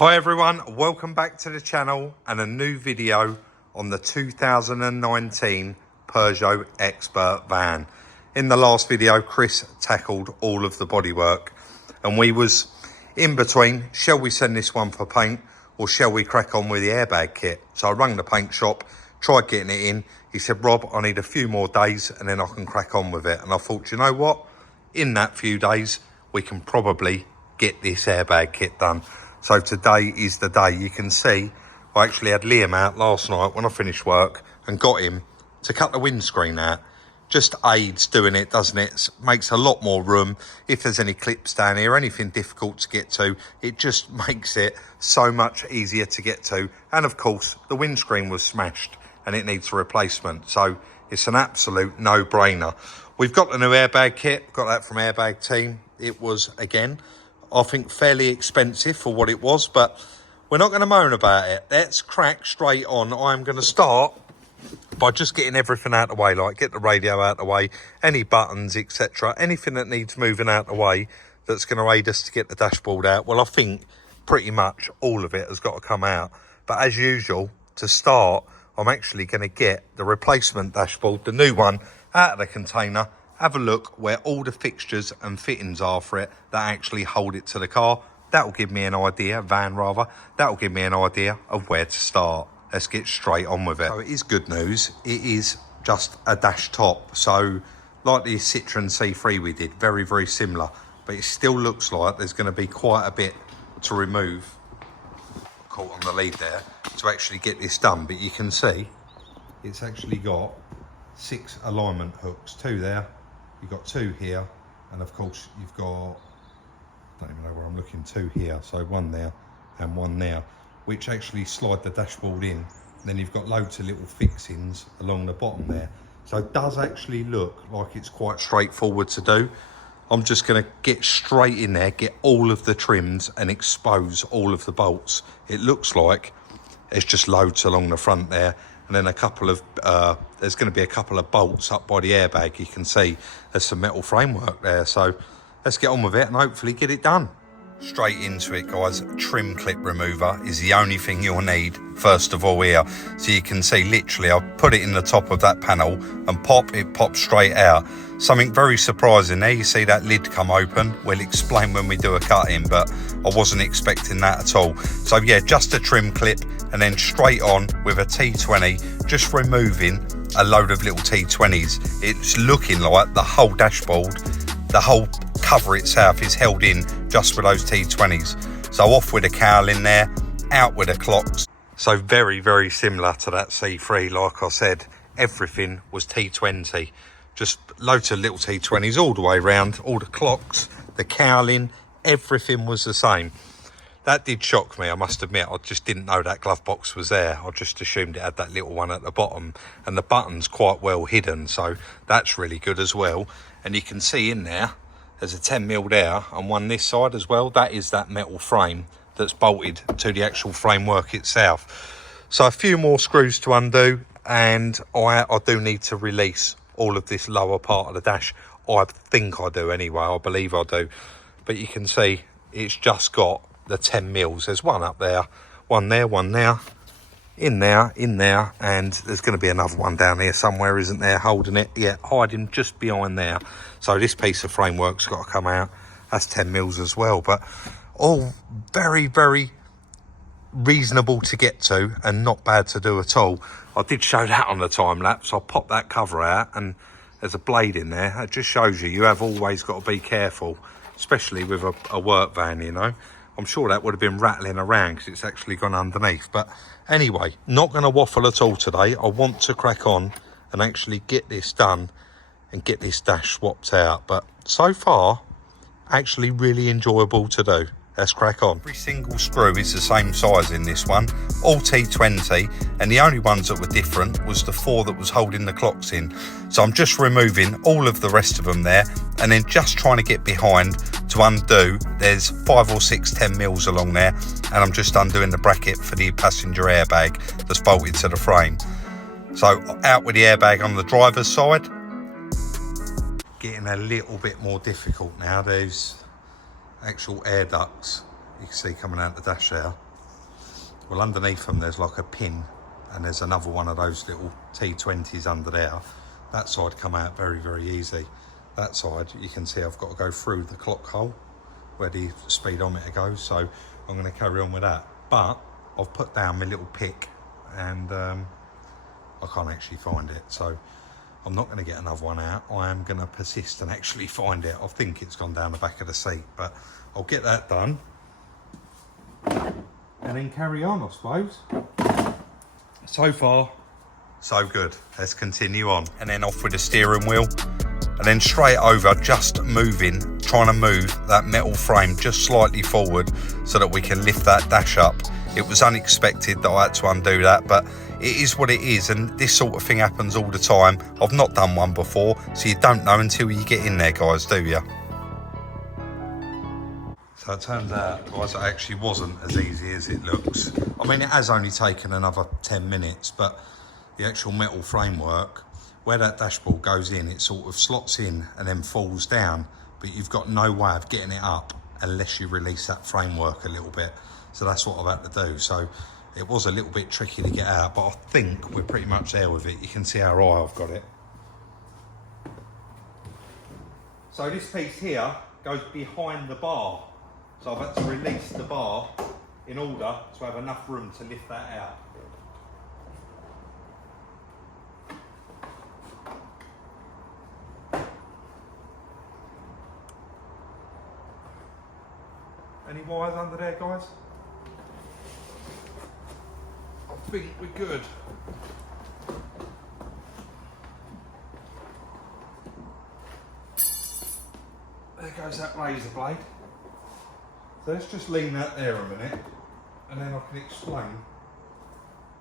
Hi everyone, welcome back to the channel and a new video on the 2019 Peugeot Expert van. In the last video, Chris tackled all of the bodywork and we was in between, shall we send this one for paint or shall we crack on with the airbag kit? So I rang the paint shop, tried getting it in. He said, Rob, I need a few more days and then I can crack on with it. And I thought, you know what? In that few days, we can probably get this airbag kit done. So today is the day. You can see I actually had Liam out last night when I finished work and got him to cut the windscreen out. Just aids doing it, doesn't it? Makes a lot more room. If there's any clips down here, anything difficult to get to, it just makes it so much easier to get to. And of course, the windscreen was smashed and it needs a replacement. So it's an absolute no-brainer. We've got the new airbag kit, got that from Airbag Team. It was, again, I think fairly expensive for what it was, but we're not going to moan about it. Let's crack straight on. I'm going to start by just getting everything out of the way, like get the radio out of the way, any buttons, etc. Anything that needs moving out of the way that's going to aid us to get the dashboard out. Well, I think pretty much all of it has got to come out. But as usual, to start, I'm actually going to get the replacement dashboard, the new one, out of the container. Have a look where all the fixtures and fittings are for it that actually hold it to the car. That will give me an idea, that will give me an idea of where to start. Let's get straight on with it. So it is good news. It is just a dash top. So like the Citroen C3 we did, very, very similar. But it still looks like there's going to be quite a bit to remove. Caught on the lead there to actually get this done. But you can see it's actually got 6 alignment hooks, 2 there. You've got 2 here, and of course you've got, I don't even know where I'm looking, 2 here, so 1 there and 1 there, which actually slide the dashboard in. And then you've got loads of little fixings along the bottom there. So it does actually look like it's quite straightforward to do. I'm just going to get straight in there, get all of the trims and expose all of the bolts. It looks like there's just loads along the front there. And then a couple of, there's going to be a couple of bolts up by the airbag. You can see there's some metal framework there. So let's get on with it and hopefully get it done. Straight into it, guys. Trim clip remover is the only thing you'll need first of all here. So you can see literally I'll put it in the top of that panel and it pops straight out. Something very surprising there. You see that lid come open. We'll explain when we do a cut in, but I wasn't expecting that at all. So yeah, just a trim clip and then straight on with a T20, just removing a load of little T20s. It's looking like the whole dashboard, the whole cover itself is held in just with those T20s. So off with a cowling there, out with the clocks. So very, very similar to that C3. Like I said, everything was T20. Just loads of little T20s all the way around, all the clocks, the cowling, everything was the same. That did shock me, I must admit. I just didn't know that glove box was there. I just assumed it had that little one at the bottom, and the button's quite well hidden, so that's really good as well. And you can see in there, there's a 10mm there and one this side as well. That is that metal frame that's bolted to the actual framework itself. So a few more screws to undo, and I do need to release all of this lower part of the dash. I think I do anyway, I believe I do. But you can see it's just got the 10mm. There's one up there, one there, one there, in there, and there's going to be another one down here somewhere, isn't there, holding it? Yeah, hiding just behind there. So this piece of framework's got to come out. That's 10mm as well, but all very, very reasonable to get to and not bad to do at all. I did show that on the time lapse. I popped that cover out and there's a blade in there. It just shows you have always got to be careful, especially with a work van, you know. I'm sure that would have been rattling around because it's actually gone underneath. But anyway, not going to waffle at all today. I want to crack on and actually get this done and get this dash swapped out. But so far, actually really enjoyable to do. Let's crack on. Every single screw is the same size in this one, all T20, and the only ones that were different was the 4 that was holding the clocks in. So I'm just removing all of the rest of them there, and then just trying to get behind to undo. There's 5 or 6 10mm along there, and I'm just undoing the bracket for the passenger airbag that's bolted to the frame. So out with the airbag on the driver's side. Getting a little bit more difficult now. There's actual air ducts you can see coming out the dash there. Well, underneath them there's like a pin, and there's another one of those little T20s under there. That side come out very, very easy. That side, you can see I've got to go through the clock hole where the speedometer goes, so I'm going to carry on with that. But I've put down my little pick, and I can't actually find it, so I'm not going to get another one out. I am going to persist and actually find it. I think it's gone down the back of the seat, but I'll get that done and then carry on, I suppose. So far, so good. Let's continue on. And then off with the steering wheel, and then straight over, just moving, trying to move that metal frame just slightly forward so that we can lift that dash up. It was unexpected that I had to undo that, but it is what it is, and this sort of thing happens all the time. I've not done one before, so you don't know until you get in there, guys, do you? So it turns out, guys, it actually wasn't as easy as it looks. I mean, it has only taken another 10 minutes, but the actual metal framework, where that dashboard goes in, it sort of slots in and then falls down, but you've got no way of getting it up unless you release that framework a little bit. So that's what I've had to do. So it was a little bit tricky to get out, but I think we're pretty much there with it. You can see how high I've got it. So this piece here goes behind the bar. So I've had to release the bar in order to have enough room to lift that out. Any wires under there, guys? I think we're good. There goes that razor blade. So let's just lean that there a minute, and then I can explain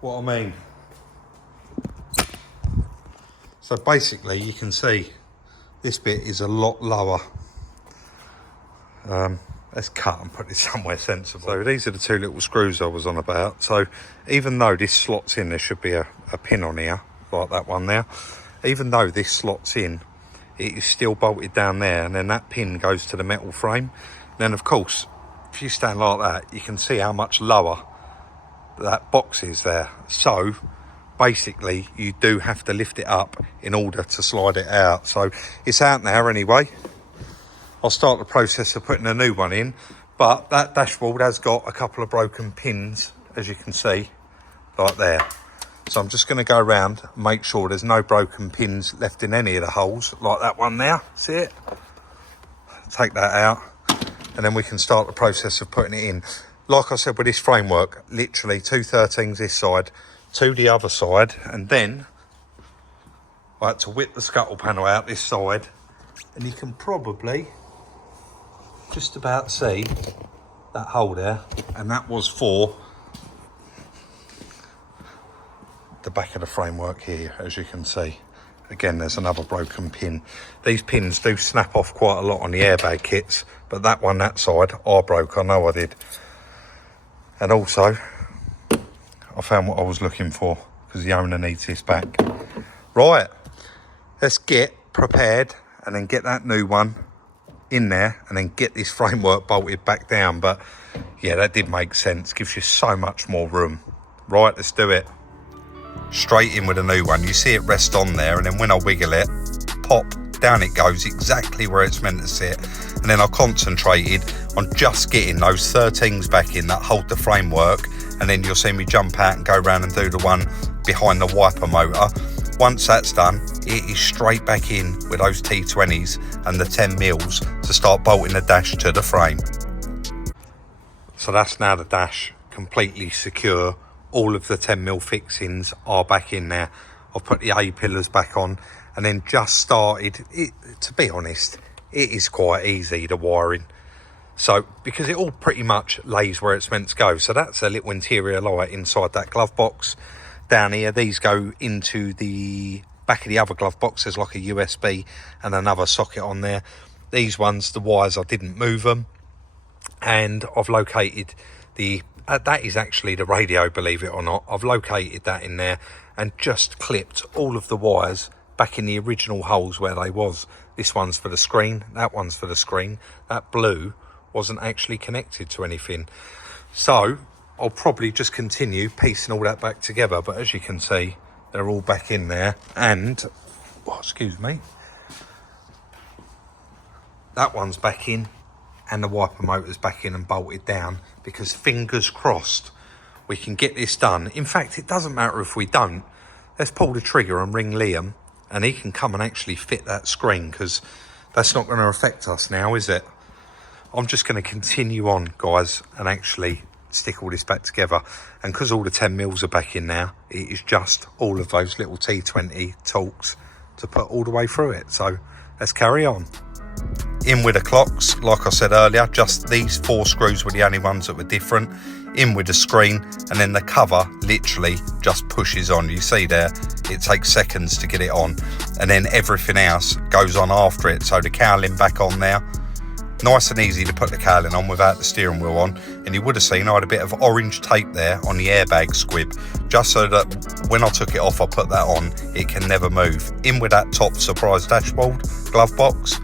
what I mean. So basically, you can see this bit is a lot lower. Let's cut and put it somewhere sensible. So these are the two little screws I was on about. So even though this slots in, there should be a pin on here, like that one there. Even though this slots in, it is still bolted down there, and then that pin goes to the metal frame. Then of course, if you stand like that, you can see how much lower that box is there. So basically, you do have to lift it up in order to slide it out. So it's out now anyway. I'll start the process of putting a new one in, but that dashboard has got a couple of broken pins, as you can see, like there. So I'm just going to go around and make sure there's no broken pins left in any of the holes, like that one there. See it? Take that out, and then we can start the process of putting it in. Like I said with this framework, literally 2 13s this side, 2 the other side, and then I had to whip the scuttle panel out this side, and you can probably just about see that hole there, and that was for the back of the framework here, as you can see. Again, there's another broken pin. These pins do snap off quite a lot on the airbag kits, but that one, that side, I broke. I know I did. And also, I found what I was looking for, because the owner needs this back. Right, let's get prepared and then get that new one in there, and then get this framework bolted back down. But yeah, that did make sense. Gives you so much more room. Right, let's do it. Straight in with a new one. You see it rest on there, and then when I wiggle it, pop, down it goes exactly where it's meant to sit. And then I concentrated on just getting those 13s back in that hold the framework, and then you'll see me jump out and go around and do the one behind the wiper motor. Once that's done, it is straight back in with those T20s and the 10 mils to start bolting the dash to the frame. So that's now the dash completely secure. All of the 10 mil fixings are back in there. I've put the A-pillars back on, and then just started. To be honest, it is quite easy, the wiring. So, because it all pretty much lays where it's meant to go. So that's a little interior light inside that glove box. Down here, these go into the back of the other glove box. There's like a USB and another socket on there. These ones, the wires, I didn't move them. And I've located the, that is actually the radio, believe it or not. I've located that in there and just clipped all of the wires back in the original holes where they was. This one's for the screen, that one's for the screen. That blue wasn't actually connected to anything. So I'll probably just continue piecing all that back together, but as you can see, they're all back in there. And, oh, excuse me, that one's back in, and the wiper motor's back in and bolted down, because fingers crossed we can get this done. In fact, it doesn't matter if we don't. Let's pull the trigger and ring Liam, and he can come and actually fit that screen, because that's not going to affect us now, is it? I'm just going to continue on, guys, and actually stick all this back together. And because all the 10 mils are back in now, it is just all of those little T20 torques to put all the way through it. So let's carry on. In with the clocks, like I said earlier, just these 4 screws were the only ones that were different. In with the screen, and then the cover literally just pushes on. You see there, it takes seconds to get it on, and then everything else goes on after it. So the cowling back on there, nice and easy to put the cowling on without the steering wheel on. And you would have seen I had a bit of orange tape there on the airbag squib, just so that when I took it off, I put that on, it can never move. In with that top surprise dashboard, glove box,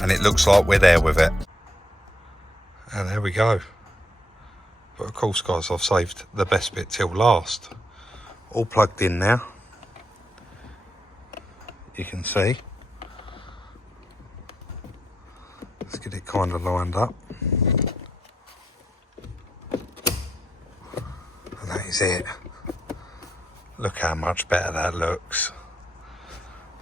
and it looks like we're there with it. And there we go. But of course, guys, I've saved the best bit till last. All plugged in now. You can see. Let's get it kind of lined up. And that is it. Look how much better that looks.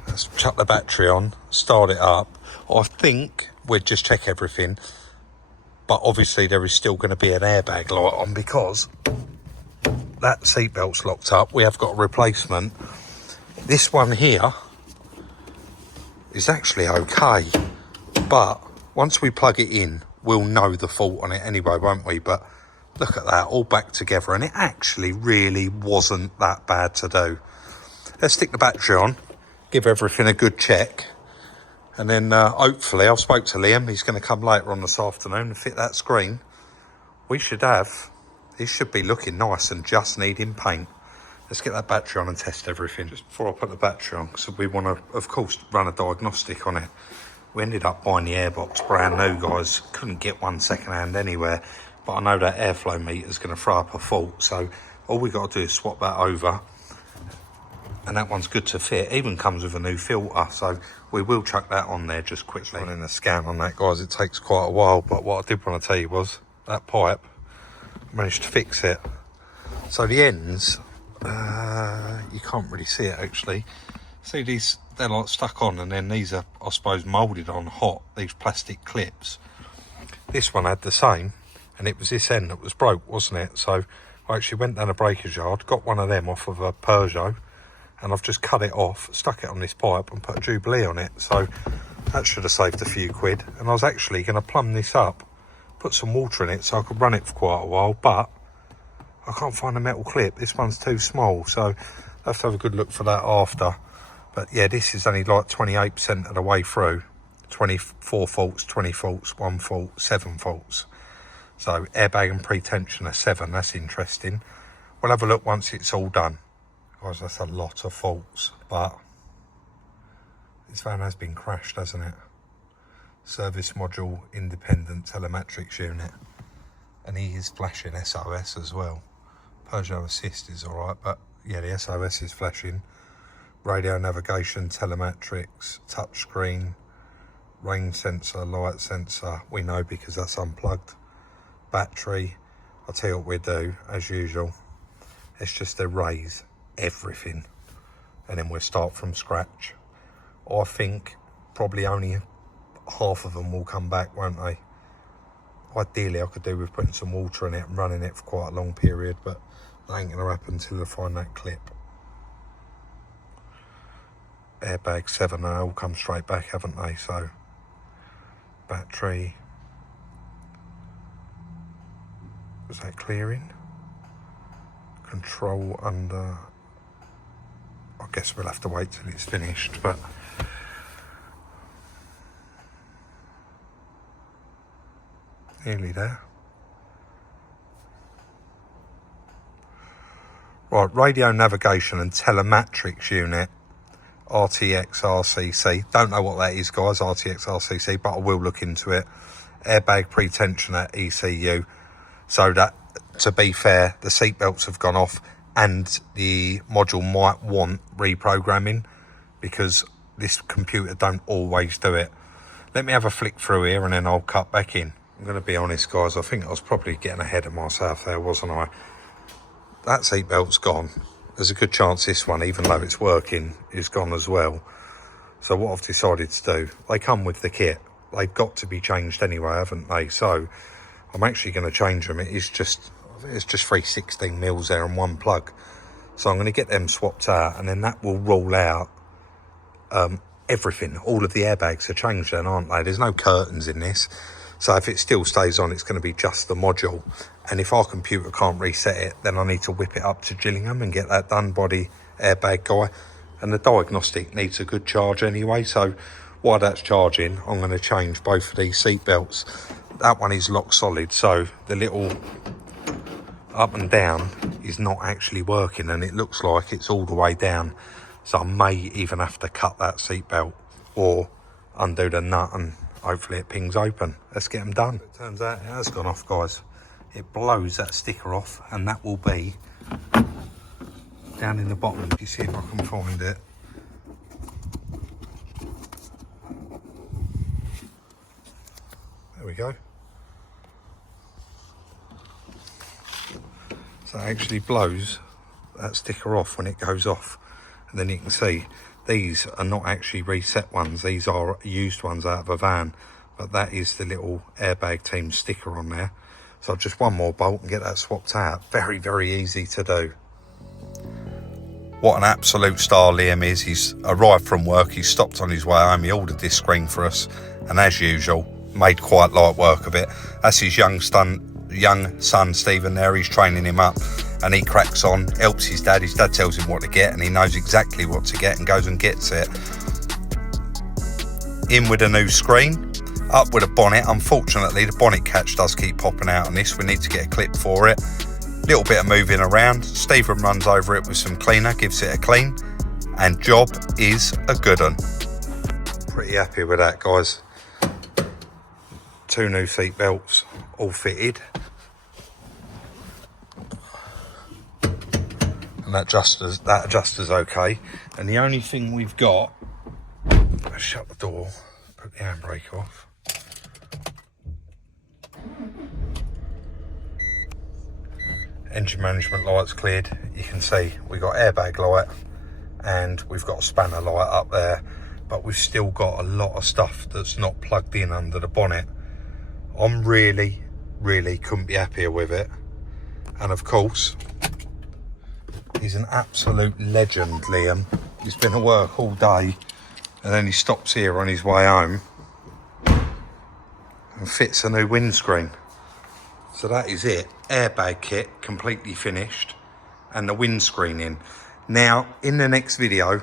Let's chuck the battery on, start it up. I think we'll just check everything. But obviously there is still going to be an airbag light on, because that seatbelt's locked up. We have got a replacement. This one here is actually okay. But once we plug it in, we'll know the fault on it anyway, won't we? But look at that, all back together. And it actually really wasn't that bad to do. Let's stick the battery on, give everything a good check. And then hopefully, I've spoke to Liam, he's going to come later on this afternoon and fit that screen. We should have, this should be looking nice and just needing paint. Let's get that battery on and test everything. Just before I put the battery on, because we want to, of course, run a diagnostic on it. We ended up buying the airbox brand new, guys. Couldn't get one second hand anywhere. But I know that airflow meter is going to throw up a fault. So all we got to do is swap that over. And that one's good to fit. Even comes with a new filter, so we will chuck that on there just quickly. Running a scan on that, guys, it takes quite a while, but what I did want to tell you was that pipe, managed to fix it. So the ends, you can't really see it actually. See these, they're like stuck on, and then these are, I suppose, moulded on hot, these plastic clips. This one had the same, and it was this end that was broke, wasn't it? So I actually went down a breaker's yard, got one of them off of a Peugeot, and I've just cut it off, stuck it on this pipe and put a Jubilee on it. So that should have saved a few quid. And I was actually going to plumb this up, put some water in it so I could run it for quite a while, but I can't find a metal clip. This one's too small, so I'll have to have a good look for that after. But yeah, this is only like 28% of the way through. 24 faults, 20 faults, 1 fault, 7 faults. So airbag and pre-tension are 7, that's interesting. We'll have a look once it's all done. Guys, that's a lot of faults, but this van has been crashed, hasn't it? Service module independent telematics unit, and he is flashing SOS as well. Peugeot assist is alright, but yeah, the SOS is flashing. Radio navigation, telemetrics, touchscreen, rain sensor, light sensor, we know because that's unplugged. Battery, I'll tell you what we do, as usual, it's just erase everything, and then we'll start from scratch. I think probably only half of them will come back, won't they? Ideally I could do with putting some water in it and running it for quite a long period, but that ain't going to happen until I find that clip. Airbag 7, they all come straight back, haven't they? So battery, is that clearing? Control under, I guess we'll have to wait till it's finished, but nearly there. Right, radio navigation and telemetrics unit, RTX RCC. Don't know what that is, guys, RTX RCC, but I will look into it. Airbag pre-tension at ECU. So that To be fair, the seat belts have gone off and the module might want reprogramming because this computer don't always do it. Let me have a flick through here and then I'll cut back in. I'm going to be honest, guys, I think I was probably getting ahead of myself there, wasn't I? That seat belt's gone. There's a good chance this one, even though it's working, is gone as well. So what I've decided to do, they come with the kit. They've got to be changed anyway, haven't they? So I'm actually going to change them. It's just 316 mils there and one plug. So I'm going to get them swapped out and then that will rule out everything. All of the airbags are changed then, aren't they? There's no curtains in this. So if it still stays on, it's going to be just the module. And if our computer can't reset it, then I need to whip it up to Gillingham and get that done by the airbag guy. And the diagnostic needs a good charge anyway. So while that's charging, I'm going to change both of these seat belts. That one is lock solid. So the little up and down is not actually working. And it looks like it's all the way down. So I may even have to cut that seat belt or undo the nut and hopefully it pings open. Let's get them done. It turns out it has gone off, guys. It blows that sticker off and that will be down in the bottom. You see if I can find it. There we go. So it actually blows that sticker off when it goes off. And then you can see these are not actually reset ones. These are used ones out of a van. But that is the little airbag team sticker on there. So just one more bolt and get that swapped out. Very, very easy to do. What an absolute star Liam is. He's arrived from work. He's stopped on his way home. He ordered this screen for us. And as usual, made quite light work of it. That's his young son Stephen there. He's training him up. And he cracks on, helps his dad. His dad tells him what to get and he knows exactly what to get and goes and gets it. In with a new screen, up with a bonnet. Unfortunately, the bonnet catch does keep popping out on this. We need to get a clip for it. Little bit of moving around. Stephen runs over it with some cleaner, gives it a clean, and job is a good one. Pretty happy with that, guys. 2 new seat belts, all fitted. And that adjuster's okay. And the only thing we've got, let's shut the door, put the handbrake off. Engine management light's cleared. You can see we've got airbag light and we've got a spanner light up there, but we've still got a lot of stuff that's not plugged in under the bonnet. I'm really couldn't be happier with it. And of course, he's an absolute legend, Liam. He's been at work all day and then he stops here on his way home and fits a new windscreen. So that is it. Airbag kit completely finished and the windscreen in. Now, in the next video,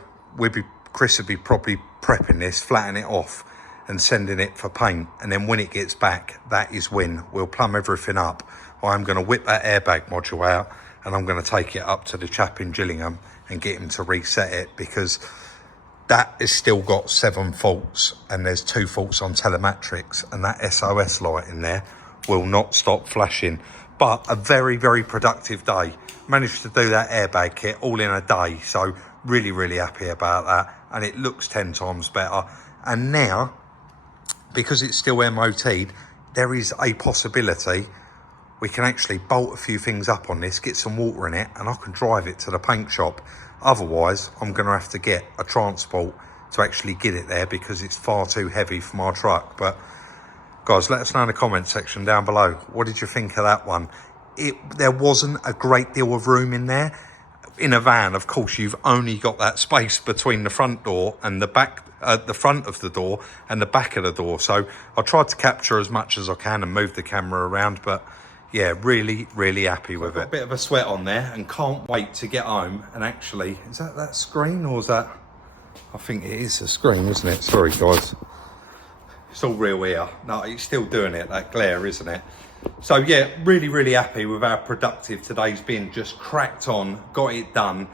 Chris will be probably prepping this, flattening it off and sending it for paint. And then when it gets back, that is when we'll plumb everything up. I'm going to whip that airbag module out and I'm going to take it up to the chap in Gillingham and get him to reset it, because that has still got 7 faults and there's 2 faults on telemetrics, and that SOS light in there will not stop flashing. But a very productive day. Managed to do that airbag kit all in a day, so really happy about that, and it looks 10 times better. And now, because it's still MOT'd, there is a possibility we can actually bolt a few things up on this, get some water in it, and I can drive it to the paint shop. Otherwise, I'm going to have to get a transport to actually get it there because it's far too heavy for my truck. But guys, let us know in the comment section down below. What did you think of that one? There wasn't a great deal of room in there. In a van, of course, you've only got that space between the front door and the back, the front of the door and the back of the door. So I tried to capture as much as I can and move the camera around, but yeah, really happy with it. A bit of a sweat on there and can't wait to get home. And actually, is that screen or is that? I think it is a screen, isn't it? Sorry, guys. It's all real here. No, it's still doing it, that glare, isn't it? So yeah, really happy with how productive today's been. Just cracked on, got it done.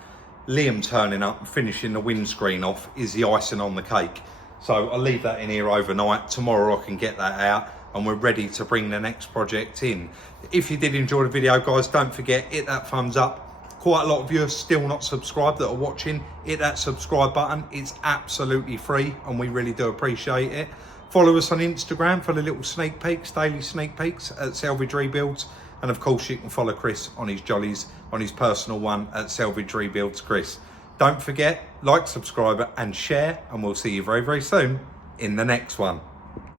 Liam turning up and finishing the windscreen off is the icing on the cake. So I'll leave that in here overnight. Tomorrow I can get that out. and we're ready to bring the next project in. If you did enjoy the video, guys, don't forget, hit that thumbs up. Quite a lot of you are still not subscribed that are watching. Hit that subscribe button. It's absolutely free and we really do appreciate it. Follow us on Instagram for the little sneak peeks, daily sneak peeks at Salvage Rebuilds. And of course you can follow Chris on his jollies, on his personal one at Salvage Rebuilds Chris. Don't forget, like, subscribe and share, and we'll see you very, very soon in the next one.